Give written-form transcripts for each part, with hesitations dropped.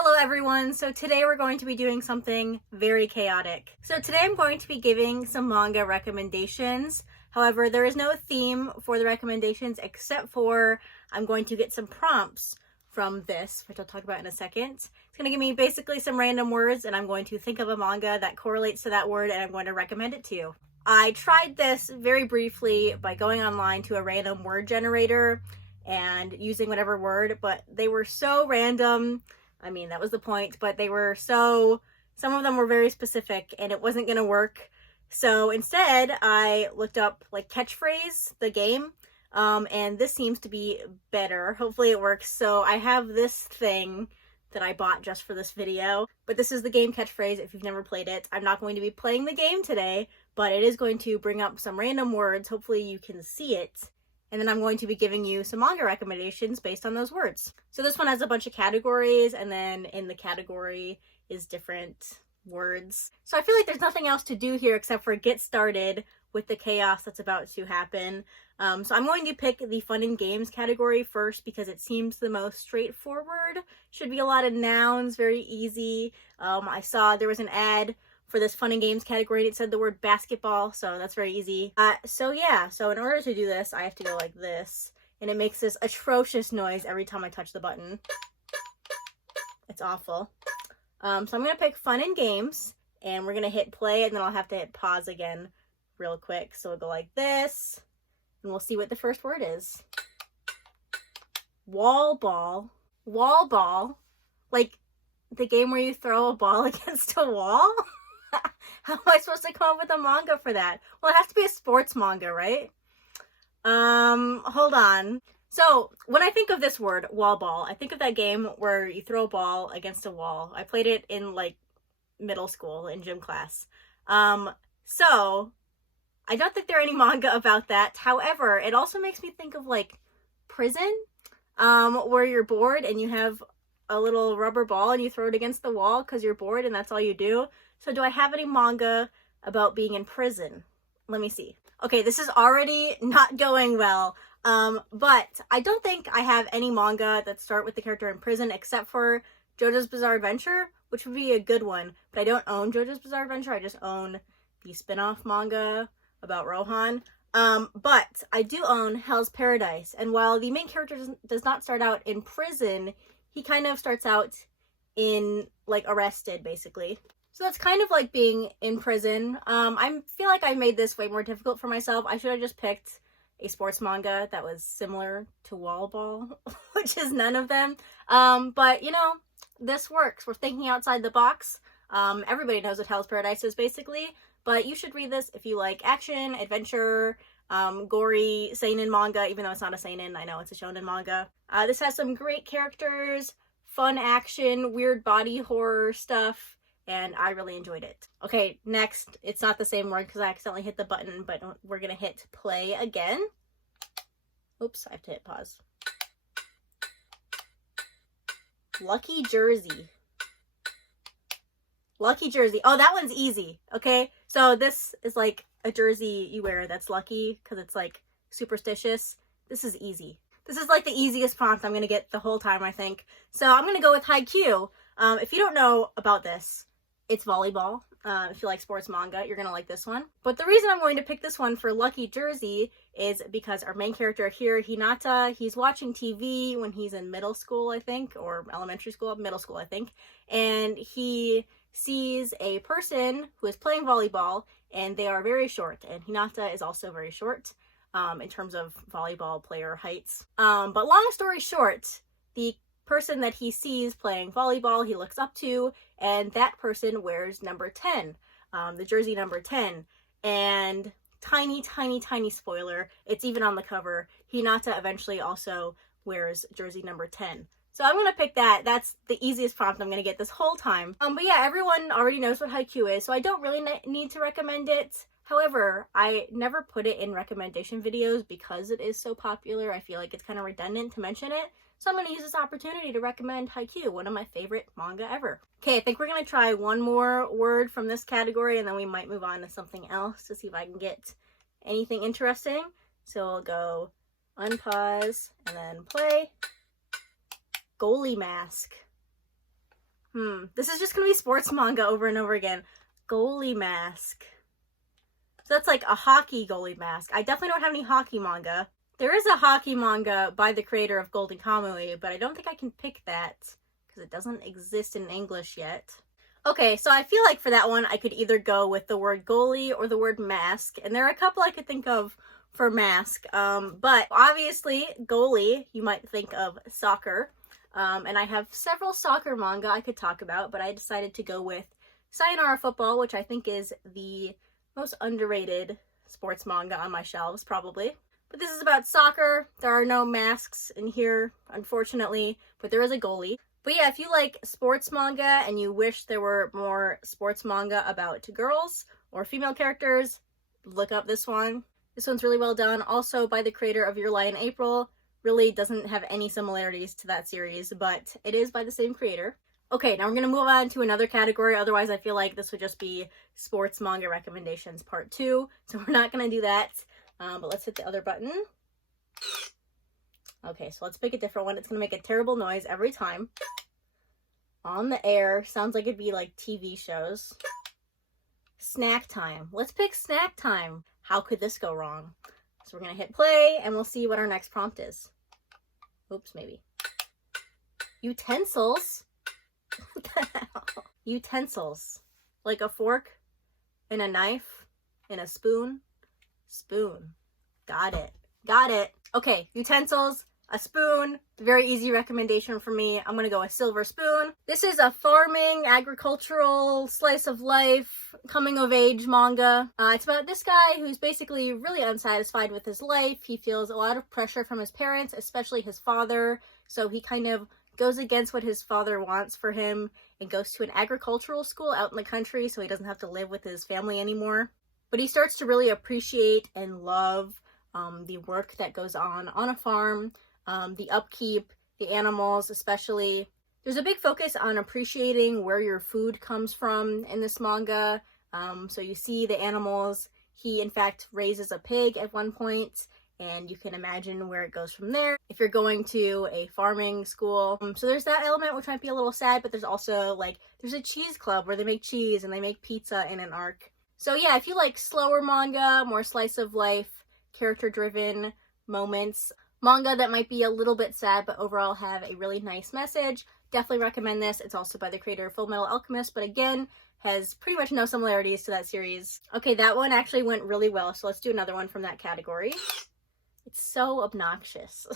Hello everyone, so today we're going to be doing something very chaotic. So today I'm going to be giving some manga recommendations. However, there is no theme for the recommendations except for I'm going to get some prompts from this, which I'll talk about in a second. It's going to give me basically some random words and I'm going to think of a manga that correlates to that word and I'm going to recommend it to you. I tried this very briefly by going online to a random word generator and using whatever word, but they were so random. I mean, that was the point, but some of them were very specific and it wasn't going to work. So instead, I looked up like Catchphrase, the game, and this seems to be better. Hopefully it works. So I have this thing that I bought just for this video, but this is the game Catchphrase if you've never played it. I'm not going to be playing the game today, but it is going to bring up some random words. Hopefully you can see it. And then I'm going to be giving you some manga recommendations based on those words. So this one has a bunch of categories, and then in the category is different words. So I feel like there's nothing else to do here except for get started with the chaos that's about to happen. So I'm going to pick the fun and games category first because it seems the most straightforward. Should be a lot of nouns, very easy. I saw there was an ad for this fun and games category, it said the word basketball, so that's very easy. So in order to do this, I have to go like this, and it makes this atrocious noise every time I touch the button. It's awful. So I'm gonna pick fun and games, and we're gonna hit play, and then I'll have to hit pause again real quick. So we'll go like this, and we'll see what the first word is. Wall ball. Wall ball? Like the game where you throw a ball against a wall? How am I supposed to come up with a manga for that? Well, it has to be a sports manga, right? Hold on. So, when I think of this word, wall ball, I think of that game where you throw a ball against a wall. I played it in, like, middle school in gym class. So, I don't think there are any manga about that. However, it also makes me think of, like, prison, where you're bored and you have a little rubber ball and you throw it against the wall because you're bored and that's all you do. So do I have any manga about being in prison? Let me see. Okay, this is already not going well. But I don't think I have any manga that start with the character in prison except for JoJo's Bizarre Adventure, which would be a good one. But I don't own JoJo's Bizarre Adventure. I just own the spin-off manga about Rohan. But I do own Hell's Paradise. And while the main character does not start out in prison, he kind of starts out in, like, arrested, basically. So that's kind of like being in prison. I feel like I made this way more difficult for myself. I should have just picked a sports manga that was similar to Wall Ball, which is none of them. But, you know, this works. We're thinking outside the box. Everybody knows what Hell's Paradise is, basically. But you should read this if you like action, adventure, gory, seinen manga, even though it's not a seinen. I know it's a shonen manga. This has some great characters, fun action, weird body horror stuff. And I really enjoyed it. Okay, next, it's not the same word because I accidentally hit the button, but we're gonna hit play again. Oops, I have to hit pause. Lucky Jersey. Lucky Jersey. Oh, that one's easy, okay? So this is like a jersey you wear that's lucky because it's like superstitious. This is easy. This is like the easiest prompt I'm gonna get the whole time, I think. So I'm gonna go with Haikyuu. If you don't know about this, it's volleyball. If you like sports manga, you're gonna like this one. But the reason I'm going to pick this one for Lucky Jersey is because our main character here, Hinata, he's watching TV when he's in middle school, I think, or elementary school, middle school, I think. And he sees a person who is playing volleyball, and they are very short. And Hinata is also very short in terms of volleyball player heights. But long story short, the person that he sees playing volleyball, he looks up to, and that person wears number 10, the jersey number 10. And tiny spoiler, it's even on the cover, Hinata eventually also wears jersey number 10. So I'm gonna pick that. That's the easiest prompt I'm gonna get this whole time. But yeah, everyone already knows what Haikyuu is, so I don't really need to recommend it. However, I never put it in recommendation videos because it is so popular. I feel like it's kind of redundant to mention it. So I'm going to use this opportunity to recommend Haikyuu, one of my favorite manga ever. Okay, I think we're going to try one more word from this category, and then we might move on to something else to see if I can get anything interesting. So we'll go unpause and then play. Goalie mask. This is just gonna be sports manga over and over again. Goalie mask. So that's like a hockey goalie mask. I definitely don't have any hockey manga. There is a hockey manga by the creator of Golden Kamuy, but I don't think I can pick that because it doesn't exist in English yet. Okay, so I feel like for that one, I could either go with the word goalie or the word mask, and there are a couple I could think of for mask, but obviously goalie, you might think of soccer, and I have several soccer manga I could talk about, but I decided to go with Sayonara Football, which I think is the most underrated sports manga on my shelves, probably. But this is about soccer. There are no masks in here, unfortunately, but there is a goalie. But yeah, if you like sports manga and you wish there were more sports manga about girls or female characters, look up this one. This one's really well done. Also by the creator of Your Lie in April. Really doesn't have any similarities to that series, but it is by the same creator. Okay, now we're going to move on to another category. Otherwise, I feel like this would just be sports manga recommendations part 2. So we're not going to do that. But let's hit the other button. Okay, so let's pick a different one. It's going to make a terrible noise every time. On the air. Sounds like it'd be like TV shows. Snack time. Let's pick snack time. How could this go wrong? So we're going to hit play and we'll see what our next prompt is. Oops, maybe. Utensils? What the hell? Utensils. Like a fork and a knife and a spoon. Spoon. Got it. Got it. Okay, utensils, a spoon. Very easy recommendation for me. I'm gonna go with silver spoon. This is a farming, agricultural, slice of life, coming of age manga. It's about this guy who's basically really unsatisfied with his life. He feels a lot of pressure from his parents, especially his father. So he kind of goes against what his father wants for him and goes to an agricultural school out in the country so he doesn't have to live with his family anymore. But he starts to really appreciate and love the work that goes on a farm, the upkeep, the animals especially. There's a big focus on appreciating where your food comes from in this manga. So you see the animals. He, in fact, raises a pig at one point, and you can imagine where it goes from there if you're going to a farming school. So there's that element, which might be a little sad, but there's also, like, there's a cheese club where they make cheese and they make pizza in an arc. So yeah, if you like slower manga, more slice of life, character-driven moments, manga that might be a little bit sad but overall have a really nice message, definitely recommend this. It's also by the creator of Full Metal Alchemist, but again, has pretty much no similarities to that series. Okay, that one actually went really well, so let's do another one from that category. It's so obnoxious.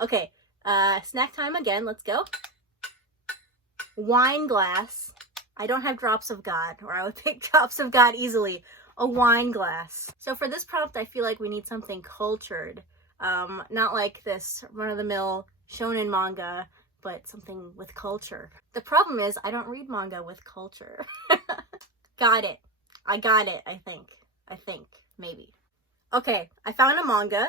Okay, snack time again, let's go. Wine glass. I don't have drops of God, or I would pick drops of God easily. A wine glass. So for this prompt, I feel like we need something cultured. Not like this run-of-the-mill shonen manga, but something with culture. The problem is, I don't read manga with culture. Got it. I got it, I think. Maybe. Okay, I found a manga.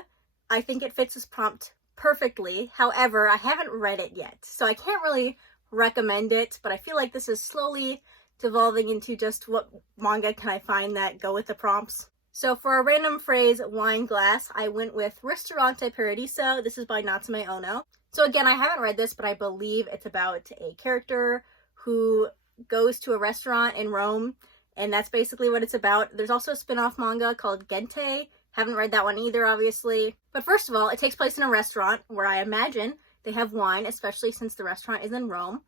I think it fits this prompt perfectly. However, I haven't read it yet, so I can't really recommend it, but I feel like this is slowly devolving into just what manga can I find that go with the prompts. So for a random phrase, wine glass, I went with Ristorante Paradiso. This is by Natsume Ono. So again, I haven't read this, but I believe it's about a character who goes to a restaurant in Rome, and that's basically what it's about. There's also a spin-off manga called Gente. Haven't read that one either, obviously. But first of all, it takes place in a restaurant where I imagine they have wine, especially since the restaurant is in Rome.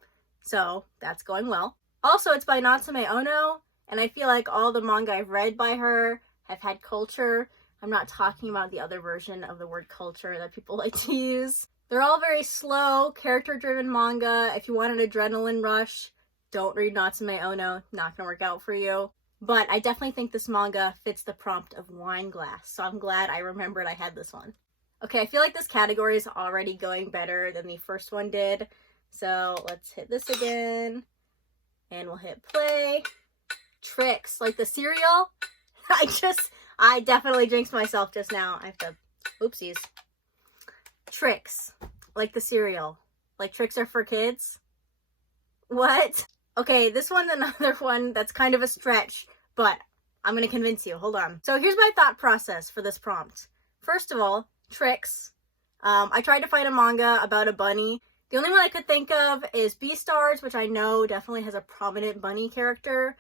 So that's going well. Also, it's by Natsume Ono, and I feel like all the manga I've read by her have had culture. I'm not talking about the other version of the word culture that people like to use. They're all very slow, character-driven manga. If you want an adrenaline rush, don't read Natsume Ono. Not gonna work out for you. But I definitely think this manga fits the prompt of wine glass, so I'm glad I remembered I had this one. Okay, I feel like this category is already going better than the first one did. So let's hit this again. And we'll hit play. Tricks, like the cereal. I definitely jinxed myself just now. I have to, oopsies. Tricks, like the cereal. Like tricks are for kids? What? Okay, this one's another one that's kind of a stretch, but I'm gonna convince you. Hold on. So here's my thought process for this prompt. First of all, tricks. I tried to find a manga about a bunny The only one I could think of is Beastars, which I know definitely has a prominent bunny character.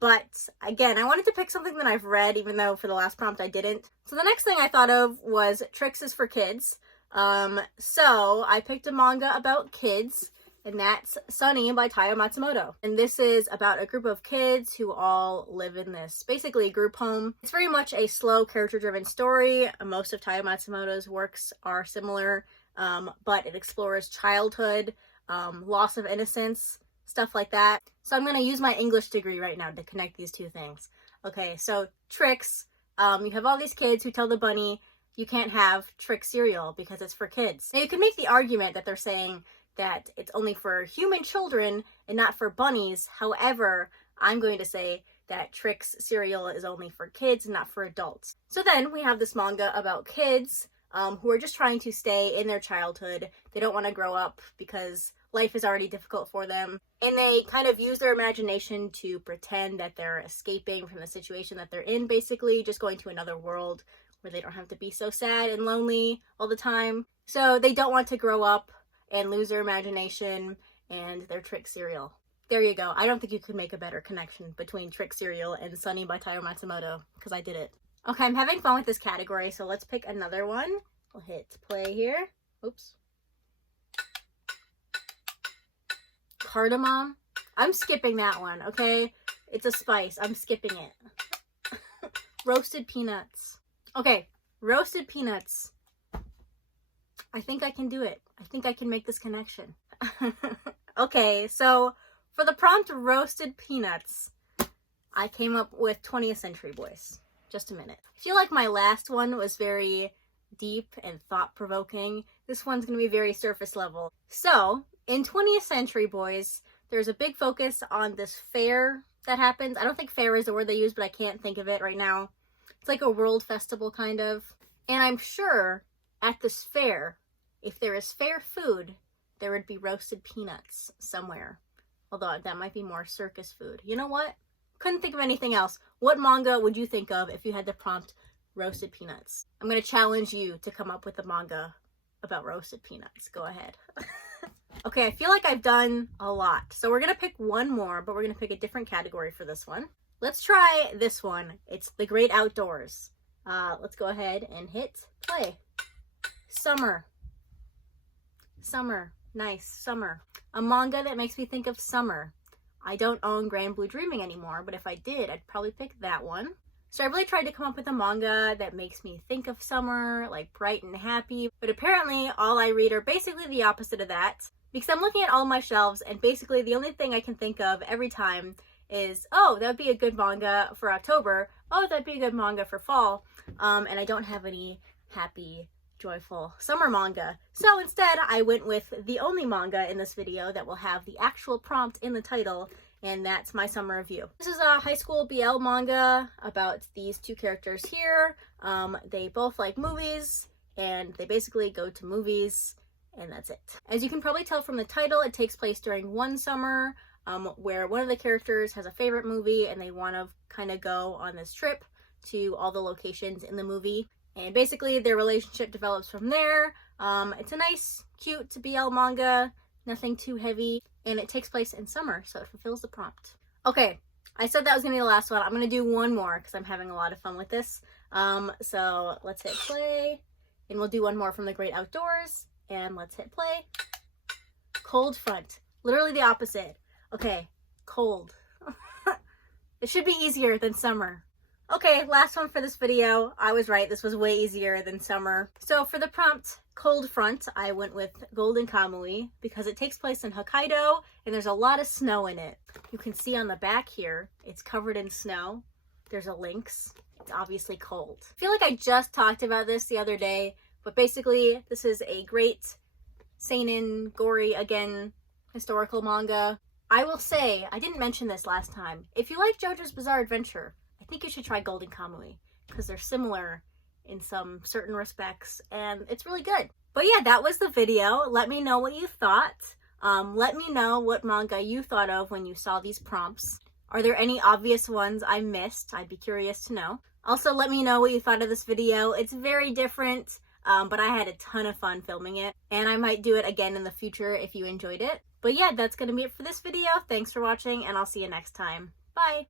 But again, I wanted to pick something that I've read, even though for the last prompt I didn't. So the next thing I thought of was Tricks is for Kids. So I picked a manga about kids, and that's Sunny by Taiyo Matsumoto. And this is about a group of kids who all live in this basically group home. It's very much a slow character-driven story. Most of Taiyo Matsumoto's works are similar, but it explores childhood, loss of innocence, stuff like that. So I'm going to use my English degree right now to connect these two things. Okay, so Tricks, you have all these kids who tell the bunny you can't have Trix cereal because it's for kids. Now you can make the argument that they're saying that it's only for human children and not for bunnies. However, I'm going to say that Trix cereal is only for kids and not for adults. So then we have this manga about kids who are just trying to stay in their childhood. They don't want to grow up because life is already difficult for them. And they kind of use their imagination to pretend that they're escaping from the situation that they're in, basically, just going to another world where they don't have to be so sad and lonely all the time. So they don't want to grow up and lose their imagination and their Trix cereal. There you go. I don't think you could make a better connection between Trix cereal and Sunny by Taiyo Matsumoto, because I did it. Okay, I'm having fun with this category, so let's pick another one. We'll hit play here. Oops. Cardamom. I'm skipping that one, okay? It's a spice. I'm skipping it. Roasted peanuts. Okay, roasted peanuts. I think I can do it. I think I can make this connection. Okay, so for the prompt roasted peanuts, I came up with 20th Century Boys. Just a minute. I feel like my last one was very deep and thought-provoking. This one's going to be very surface level. So, in 20th Century Boys, there's a big focus on this fair that happens. I don't think fair is the word they use, but I can't think of it right now. It's like a world festival, kind of. And I'm sure at this fair, if there is fair food, there would be roasted peanuts somewhere. Although that might be more circus food. You know what? Couldn't think of anything else. What manga would you think of if you had the prompt roasted peanuts? I'm going to challenge you to come up with a manga about roasted peanuts. Go ahead. Okay, I feel like I've done a lot. So we're going to pick one more, but we're going to pick a different category for this one. Let's try this one. It's The Great Outdoors. Let's go ahead and hit play. Summer. Summer. Nice. Summer. A manga that makes me think of summer. I don't own Grand Blue Dreaming anymore, but if I did, I'd probably pick that one. So I really tried to come up with a manga that makes me think of summer, like bright and happy. But apparently all I read are basically the opposite of that. Because I'm looking at all my shelves and basically the only thing I can think of every time is, oh, that would be a good manga for October. Oh, that'd be a good manga for fall. And I don't have any happy, joyful summer manga. So instead, I went with the only manga in this video that will have the actual prompt in the title, and that's my summer review. This is a high school BL manga about these two characters here. They both like movies, and they basically go to movies, and that's it. As you can probably tell from the title, it takes place during one summer, where one of the characters has a favorite movie and they want to kind of go on this trip to all the locations in the movie. And basically their relationship develops from there. It's a nice, cute BL manga, nothing too heavy, and it takes place in summer, so it fulfills the prompt. Okay, I said that was going to be the last one. I'm going to do one more because I'm having a lot of fun with this. So let's hit play, and we'll do one more from The Great Outdoors, and let's hit play. Cold front. Literally the opposite. Okay, cold. It should be easier than summer. Okay, last one for this video. I was right, this was way easier than summer. So for the prompt, cold front, I went with Golden Kamui because it takes place in Hokkaido and there's a lot of snow in it. You can see on the back here, it's covered in snow. There's a lynx. It's obviously cold. I feel like I just talked about this the other day, but basically this is a great seinen, gory, again, historical manga. I will say, I didn't mention this last time, if you like JoJo's Bizarre Adventure, I think you should try Golden Kamui because they're similar in some certain respects and it's really good. But yeah, that was the video. Let me know what you thought. Let me know what manga you thought of when you saw these prompts. Are there any obvious ones I missed? I'd be curious to know. Also, let me know what you thought of this video. It's very different. but I had a ton of fun filming it, and I might do it again in the future if you enjoyed it. But yeah, that's gonna be it for this video. Thanks for watching, and I'll see you next time. Bye!